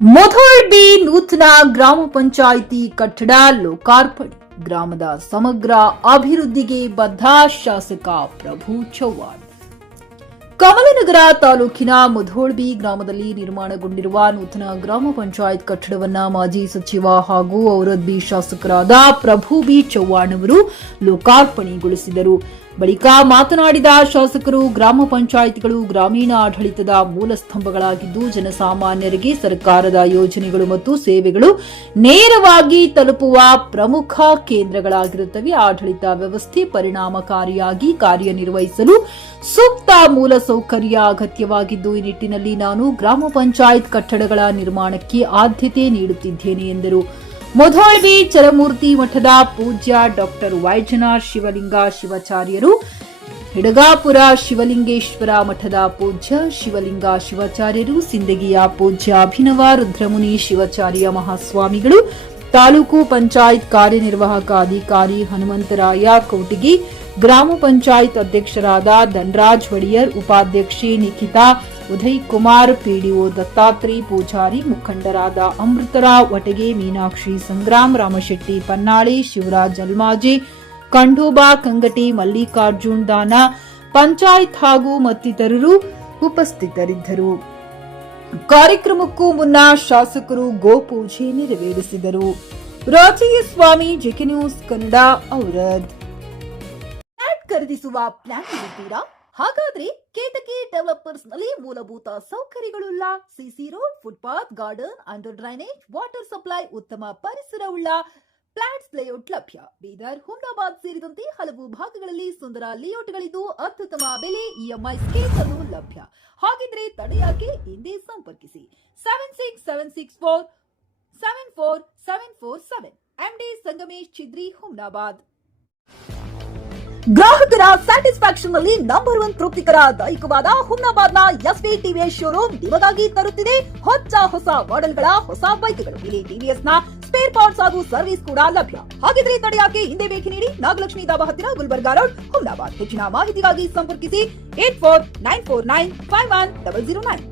ಮುಧೋಳ್-ಬಿ ನೂತನ ಗ್ರಾಮ ಪಂಚಾಯಿತಿ ಕಟ್ಟಡ ಲೋಕಾರ್ಪಣೆ. ಗ್ರಾಮದ ಸಮಗ್ರ ಅಭಿವೃದ್ಧಿಗೆ ಬದ್ಧ ಶಾಸಕ ಪ್ರಭು ಚವ್ಹಾಣ್. ಕಮಲನಗರ ತಾಲೂಕಿನ ಮುಧೋಳ್-ಬಿ ಗ್ರಾಮದಲ್ಲಿ ನಿರ್ಮಾಣಗೊಂಡಿರುವ ನೂತನ ಗ್ರಾಮ ಪಂಚಾಯತ್ ಕಟ್ಟಡವನ್ನು ಮಾಜಿ ಸಚಿವ ಹಾಗೂ ಔರಾದ್-ಬಿ ಶಾಸಕರಾದ ಪ್ರಭು ಬಿ ಚವ್ಹಾಣ್ ಅವರು ಲೋಕಾರ್ಪಣೆಗೊಳಿಸಿದರು. ಬಳಿಕ ಮಾತನಾಡಿದ ಶಾಸಕರು, ಗ್ರಾಮ ಪಂಚಾಯಿತಿಗಳು ಗ್ರಾಮೀಣ ಆಡಳಿತದ ಮೂಲ ಸ್ತಂಭಗಳಾಗಿದ್ದು, ಜನಸಾಮಾನ್ಯರಿಗೆ ಸರ್ಕಾರದ ಯೋಜನೆಗಳು ಮತ್ತು ಸೇವೆಗಳು ನೇರವಾಗಿ ತಲುಪುವ ಪ್ರಮುಖ ಕೇಂದ್ರಗಳಾಗಿರುತ್ತವೆ. ಆಡಳಿತ ವ್ಯವಸ್ಥೆ ಪರಿಣಾಮಕಾರಿಯಾಗಿ ಕಾರ್ಯನಿರ್ವಹಿಸಲು ಸೂಕ್ತ ಮೂಲಸೌಕರ್ಯ ಅಗತ್ಯವಾಗಿದ್ದು, ಈ ನಿಟ್ಟಿನಲ್ಲಿ ನಾನು ಗ್ರಾಮ ಪಂಚಾಯತ್ ಕಟ್ಟಡಗಳ ನಿರ್ಮಾಣಕ್ಕೆ ಆದ್ಯತೆ ನೀಡುತ್ತಿದ್ದೇನೆ ಎಂದರು. ಮುಧೋಳ್-ಬಿ ಚರಮೂರ್ತಿ ಮಠದ ಪೂಜ್ಯ ಡಾಕ್ಟರ್ ವೈಜನಾಥ್ ಶಿವಲಿಂಗ ಶಿವಾಚಾರ್ಯರು, ಹಿಡಗಾಪುರ ಶಿವಲಿಂಗೇಶ್ವರ ಮಠದ ಪೂಜ್ಯ ಶಿವಲಿಂಗ ಶಿವಾಚಾರ್ಯರು, ಸಿಂದಗಿಯ ಪೂಜ್ಯ ಅಭಿನವ ರುದ್ರಮುನಿ ಶಿವಾಚಾರ್ಯ ಮಹಾಸ್ವಾಮಿಗಳು, ತಾಲೂಕು ಪಂಚಾಯತ್ ಕಾರ್ಯನಿರ್ವಾಹಕ ಅಧಿಕಾರಿ ಹನುಮಂತರಾಯ ಕೌಟಿಗಿ, ಗ್ರಾಮ ಪಂಚಾಯತ್ ಅಧ್ಯಕ್ಷರಾದ ಧನರಾಜ್ ಒಡೆಯರ್, ಉಪಾಧ್ಯಕ್ಷೆ ನಿಖಿತಾ ಉದಯ್ ಕುಮಾರ್, ಪಿಡಿಒ ದತ್ತಾತ್ರಿ ಪೂಜಾರಿ, ಮುಖಂಡರಾದ ಅಮೃತರಾವ್ ವಟಗೆ, ಮೀನಾಕ್ಷಿ ಸಂಗ್ರಾಮ್, ರಾಮಶೆಟ್ಟಿ ಪನ್ನಾಳಿ, ಶಿವರಾಜ್ ಅಲ್ಮಾಜಿ, ಖಂಡೋಬಾ ಕಂಗಟಿ, ಮಲ್ಲಿಕಾರ್ಜುನ್ ದಾನ, ಪಂಚಾಯತ್ ಹಾಗೂ ಮತ್ತಿತರರು ಉಪಸ್ಥಿತರಿದ್ದರು. ಕಾರ್ಯಕ್ರಮಕ್ಕೂ ಮುನ್ನ ಶಾಸಕರು ಗೋಪೂಜೆ ನೆರವೇರಿಸಿದರು. Rajeev Swamy, JK news Kannada, Aurad. ಖರೀದಿಸುವ ಪ್ಲಾನ್ ಇದ್ದೀರಾ? ಹಾಗಾದ್ರೆ ಕೇತಕಿ ಡೆವಲಪರ್ಸ್ ನಲ್ಲಿ ಮೂಲಭೂತ ಸೌಕರ್ಯಗಳುಳ್ಳ CC road, footpath, garden, under drainage, water supply, ಉತ್ತಮ ಪರಿಸರವುಳ್ಳ ಫ್ಲಾಟ್ಸ್ ಲೇಔಟ್ ಲಭ್ಯ. ಬೀದರ್, ಹುಮ್ನಾಬಾದ್ ಸೇರಿದಂತೆ ಹಲವು ಭಾಗಗಳಲ್ಲಿ ಸುಂದರ ಲೇಔಟ್ಗಳಿದ್ದು, ಅತ್ಯುತ್ತಮ ಬೆಲೆ, ಇಎಂಐ ಸ್ಕೀಮ್ಸ್ ಅನ್ನು ಲಭ್ಯ. ಹಾಗಿದ್ರೆ ತಡೆಯಾಕೆ? ಹಿಂದೆ ಸಂಪರ್ಕಿಸಿ 7676474747 ಎಂಡಿ ಸಂಗಮೇಶ್ ಚಿದ್ರಿ, ಹುಮ್ನಾಬಾದ್. ಗ್ರಾಹಕರ ಸ್ಯಾಟಿಸ್ಫ್ಯಾಕ್ಷನ್ ನಲ್ಲಿ ನಂಬರ್ 1 ತೃಪ್ತಿಕರ ದೈಹಿಕವಾದ ಹುಮ್ನಾಬಾದ್ನ ಎಸ್ವಿ ಟಿವಿಎಸ್ ಶೋರೂಮ್ ನಿಮಗಾಗಿ ತರುತ್ತಿದೆ ಹೊಸ ಮಾಡೆಲ್ಗಳ ಹೊಸ ಬೈಕ್ಗಳು. ಇಲ್ಲಿ ಟಿವಿಎಸ್ ನ ಸ್ಪೇರ್ ಪಾರ್ಟ್ಸ್ ಹಾಗೂ ಸರ್ವಿಸ್ ಕೂಡ ಲಭ್ಯ. ಹಾಗಿದ್ರೆ ತಡೆಯಾಕೆ? ಹಿಂದೆ ಭೇಟಿ ನೀಡಿ, ನಾಗಲಕ್ಷ್ಮಿ ದಾಬಾ ಹತ್ತಿರ, ಗುಲ್ಬರ್ಗಾ ರೋಡ್, ಹುಮ್ನಾಬಾದ್. ಹೆಚ್ಚಿನ ಮಾಹಿತಿಗಾಗಿ ಸಂಪರ್ಕಿಸಿ 8494951009.